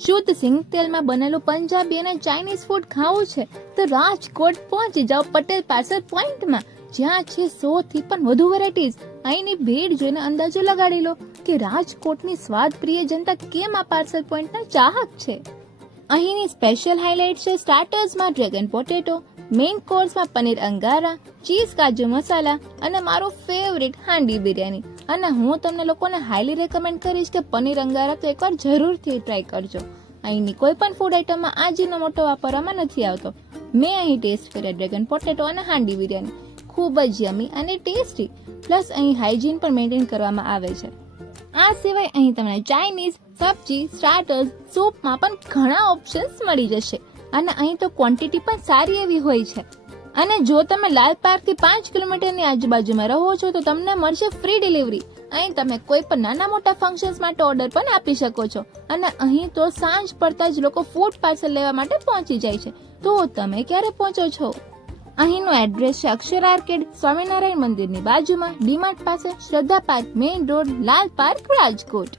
શુદ્ધ સિંગ તેલમાં બનેલું પંજાબી અને ચાઇનીઝ ફૂડ ખાવું છે તો રાજકોટ પહોંચી જાઓ પટેલ પાર્સલ પોઈન્ટમાં, જ્યાં છે 100 થી પણ વધુ વેરાયટીઝ. અહીંની ભીડ જોઈને અંદાજો લગાડી લો કે રાજકોટની સ્વાદ પ્રિય જનતા કેમ આ પાર્સલ પોઈન્ટના ચાહક છે. અહીંની સ્પેશિયલ હાઇલાઇટ છે સ્ટાર્ટર્સમાં ડ્રેગન પોટેટો, મેઇન કોર્સમાં પનીર અંગારા, ચીઝ કાજુ મસાલા અને મારું ફેવરિટ હાંડી બિરયાની. અને હું તમને લોકોને હાઈલી રેકમેન્ડ કરીશ કે પનીર અંગારા તો એકવાર જરૂરથી ટ્રાય કરજો. અહીંની કોઈ પણ ફૂડ આઇટમમાં આજીનોમોટો વાપરવામાં નથી આવતો. મેં અહીં ટેસ્ટ કર્યા ડ્રેગન પોટેટો અને હાંડી બિરયાની, ખૂબ જ યમી અને ટેસ્ટી. પ્લસ અહીં હાઇજીન પણ મેન્ટેન કરવામાં આવે છે. આ સિવાય અહીં તમને ચાઇનીઝ, સબ્જી, સ્ટાર્ટર્સ, સૂપમાં પણ ઘણા ઓપ્શન્સ મળી જશે. અને અહીં તો ક્વોન્ટિટી પણ સારી એવી હોય છે. અને જો તમે લાલ પાર્ક થી 5 કિલોમીટરની આજુબાજુમાં રહો છો તો તમને મળશે ફ્રી ડિલિવરી. અહીં તમે કોઈ પણ નાના મોટા ફંક્શન્સ માટે ઓર્ડર પણ આપી શકો છો. અને અહીં તો સાંજ પડતા જ લોકો ફૂડ પાર્સલ લેવા માટે પહોંચી જાય છે. તો તમે ક્યારે પહોંચો છો? અહીંનું એડ્રેસ છે અક્ષર આર્કેડ, સ્વામિનારાયણ મંદિરની બાજુમાં, ડીમાર્ટ પાસે, શ્રદ્ધા પાર્ક મેઇન રોડ, લાલ પાર્ક, રાજકોટ.